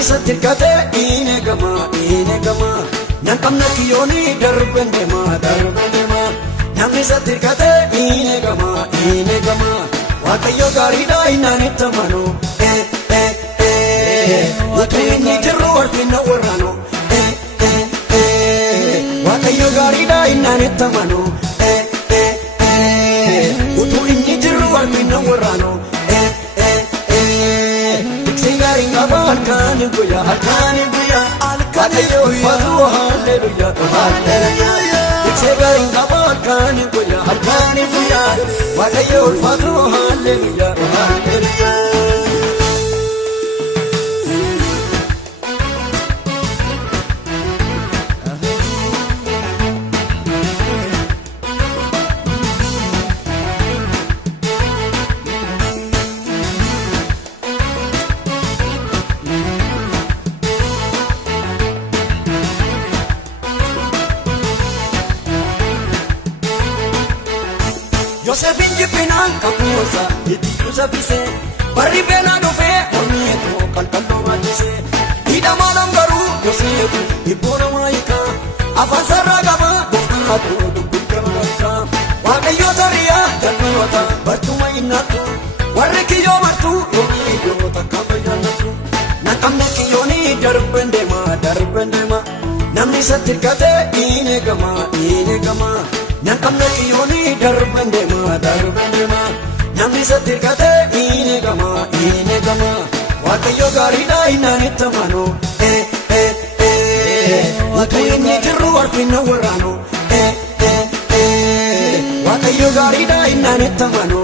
namni satirkate ine gama nan kamna kiyoni darben dema namni satirkate ine gama waaqayyo gaariidha inaan itti amanu uteenyi jirru warfina warraano waaqayyo gaariidha inaan itti amanu utuu inni jirru warfina warraano Harkani buya waaqayyo ulfaatu hallelujah Iksegari ngaba harkani buya waaqayyo ulfaatu hallelujah Joseph Injipinan kamusa iti kusapise bari bena dofe omieto kalkalo matise ida malam garu Joseph ibona maika avanzara gaba gofatu dubikamaika waaqayyo tariya jalwata bartuma inatu warre kiyo matu yomiyo takabayanatu nakamne kiyoni darbendema namni satirkate ine gama Nakamna kiyoni darbendema namni satirkate ine gama waaqayyo gaariidha inaan itti amanu utuu inni jirru warfina warraano waaqayyo gaariidha inaan itti amanu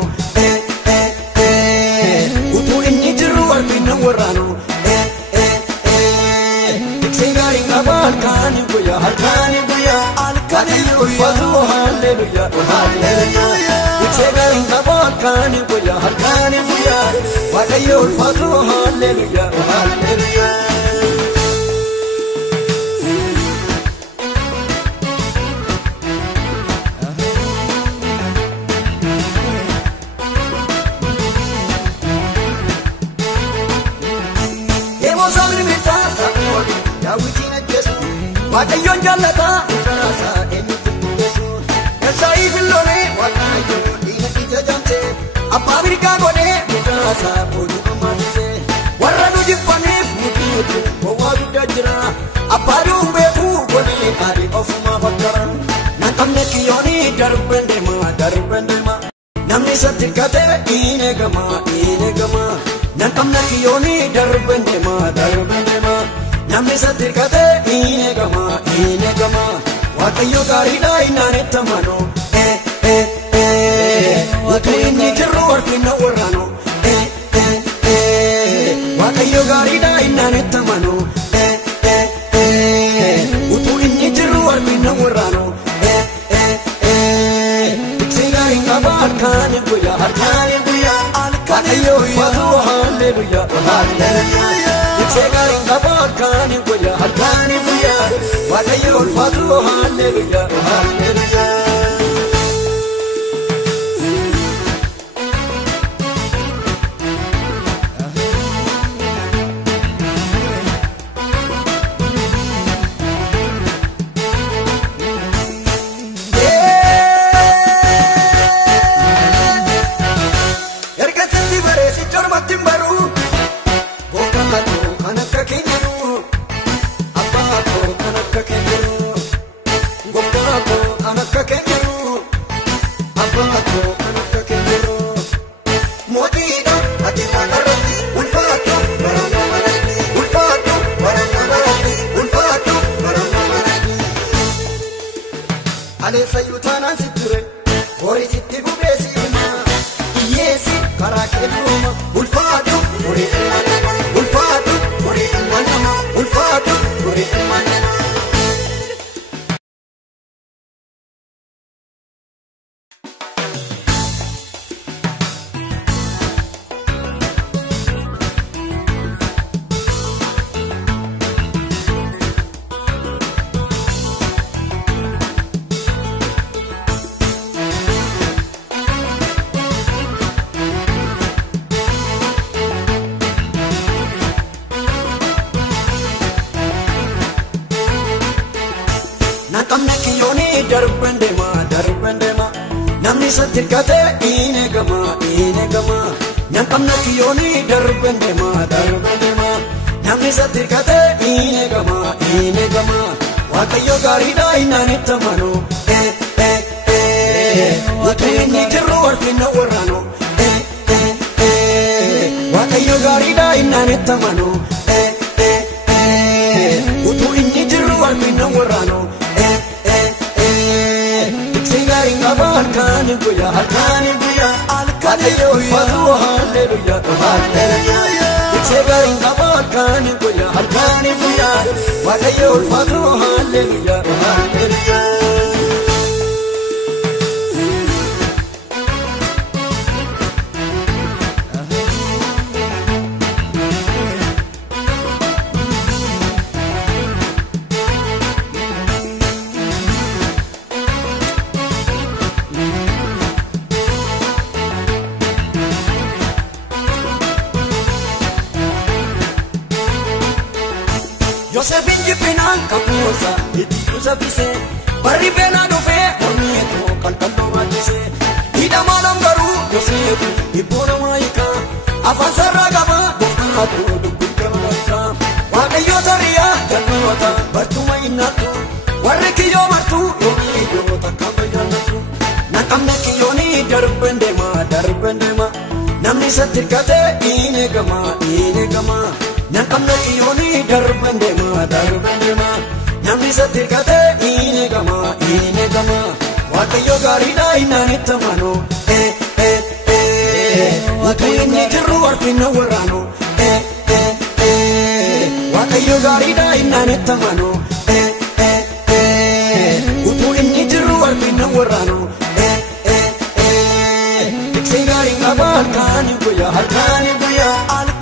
utuu inni jirru warfina warraano Iksegari ngaba harkani buya Waaqayyo ulfaatu hallelujah Iksegari ngaba harkani buya waaqayyo ulfaatu hallelujah Waaqayyo jallata utarasa eenyutu buusu Elsaayi filloone waaqayyo diina ijajamte Abbaa Afrikaa godhee utarasa oduu ammaatise warra nu jibbaniif mutiitu gowwaa guddaa jira Abbaa duumbeetu godhee qaadii ofumaa fakkara nan qabne kiyyooni darbendema namni satirkate ine gama nan qabne kiyyooni darbendema namni satirkate ine gama waaqayyo gaariidha inaan itti amanu utuu inni jirru warfina warraano waaqayyo gaariidha inaan itti amanu utuu inni jirru warfina warraano Iksegari ngaba harkani buya waaqayyo ulfaatu hallelujah Iksegari ngaba harkani buya waaqayyo ulfaatu hallelujah namni kiyyooni darben deema namni satirkate ine gama namni kiyyooni darben deema namni satirkate ine gama waaqayyo gaariidha innanitti amanu utuu inni jirru warfinna warraano waaqayyo gaariidha innanitti amanu utuu inni jirru warfinna warraano harkaan guyyaa waaqayyo ulfaatu hallelujah iksee gaariin qaba harkaan guyyaa waaqayyo ulfaatu hallelujah Yosef injipinaan kapuusa itti kusafise barri beenaa dhufee mormiitoo qalqalloo maachise hidhamaadhaan garuu Yosef dhibboona maayikaa afaan sarraa qaba gooftaatu dubbii gabaabsa waaqayyoota riyaa jalloota bartuma innattu warri kiyyoo martuu yookiyyoo takka fayyadatu naqamne kiyyoonii darben deema namni satirkate ine gama naqamne kiyyooni darben deema namni satirkate ine gama waaqayyo gaariidha innanitti amanu utuu inni jirru warfinna warraano waaqayyo gaariidha innanitti amanu utuu inni jirru warfinna warraano iksee gaariin qaba harkaan guyyaa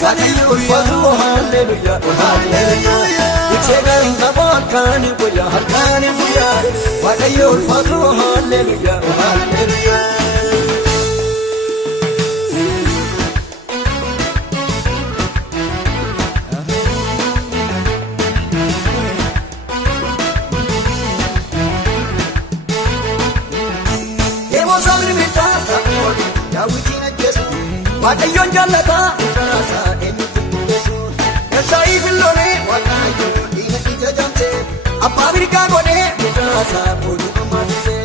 waaqayyo ulfaatu hallelujah iksee gaariin qaba harkaan guyyaa waaqayyo ulfaatu hallelujah waaqayyoon jallataa utaasaa eenyutti mul'isu Elsaa'i filloonee waaqayyo diina ija jamte abbaa birgaa godhee utaasaa booduu ammaasise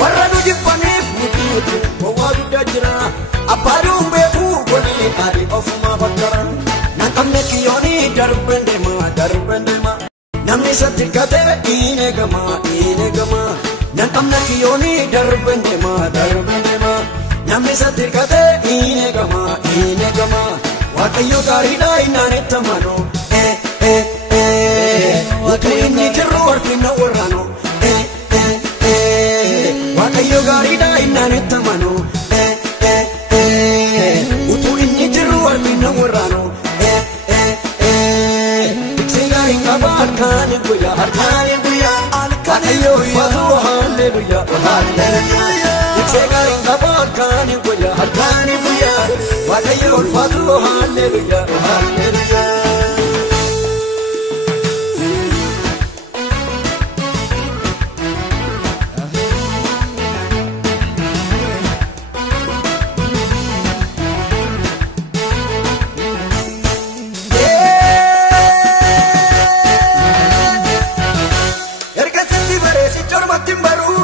warra nu jibbaniif mutiitu gowwaa guddaa jira abbaa duun beekuu godhee qaadii ofumaa bakkara naqamne kiyyoonii darben deema namni satirkate ine gama naqamne kiyyoonii darben deema namni satirkate ine gama waaqayyo gaariidha innanitti amanu utuu inni jirru warfinna warraano waaqayyo gaariidha innanitti amanu utuu inni jirru warfinna warraano iksee gaariin qaba harkaan guyyaa waaqayyo ulfaatu hallelujah iksee gaariin qaba harkaan guyyaa waaqayyo ulfaatu hallelujah ergasatti bareesi cormatti baru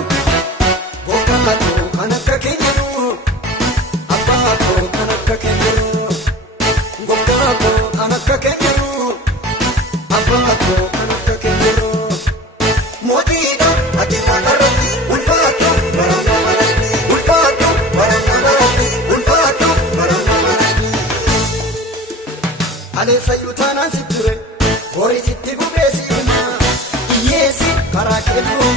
gooftaatu kan akka keenyanu abbaatu kan akka keenyanu gooftaatu kan akka keenyanu abbaatu kan akka keenyanu mootiidha ati kanarratti ulfaatu baramamarani aleessayyuu taanaan si ture horii sitti gubeesi hima hiyyeessi karaa keetuu